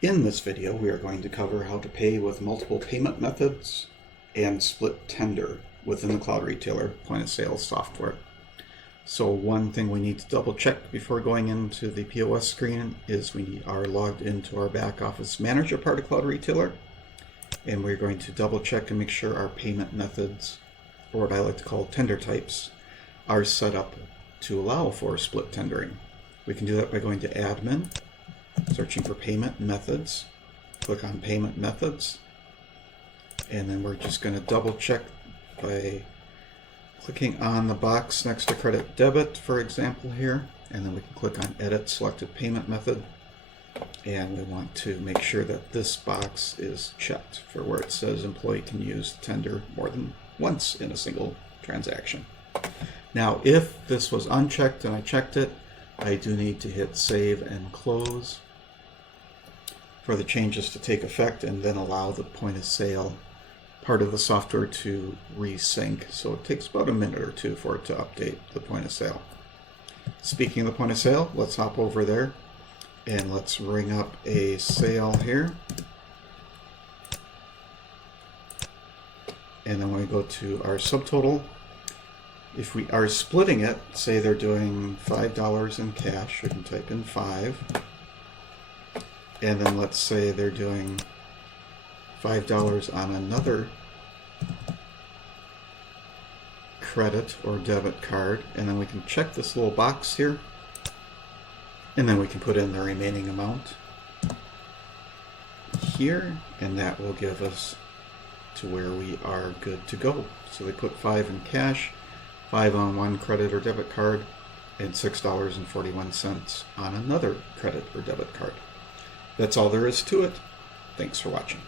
In this video, we are going to cover how to pay with multiple payment methods and split tender within the Cloud Retailer point of sale software. So one thing we need to double check before going into the POS screen is we are logged into our back office manager part of Cloud Retailer, and we're going to double check and make sure our payment methods, or what I like to call tender types, are set up to allow for split tendering. We can do that by going to Admin, searching for payment methods, click on payment methods, and then we're just going to double check by clicking on the box next to credit debit, for example here, and then we can click on edit selected payment method, and we want to make sure that this box is checked for where it says employee can use tender more than once in a single transaction. Now if this was unchecked and I checked it, I do need to hit save and close for the changes to take effect, and then allow the point of sale part of the software to resync. So it takes about a minute or two for it to update the point of sale. Speaking of the point of sale, let's hop over there and let's ring up a sale here. And then when we go to our subtotal, if we are splitting it, say they're doing $5 in cash, we can type in 5. And then let's say they're doing $5 on another credit or debit card, and then we can check this little box here, and then we can put in the remaining amount here, and that will give us to where we are good to go. So they put 5 in cash, 5 on one credit or debit card, and $6.41 on another credit or debit card. That's all there is to it. Thanks for watching.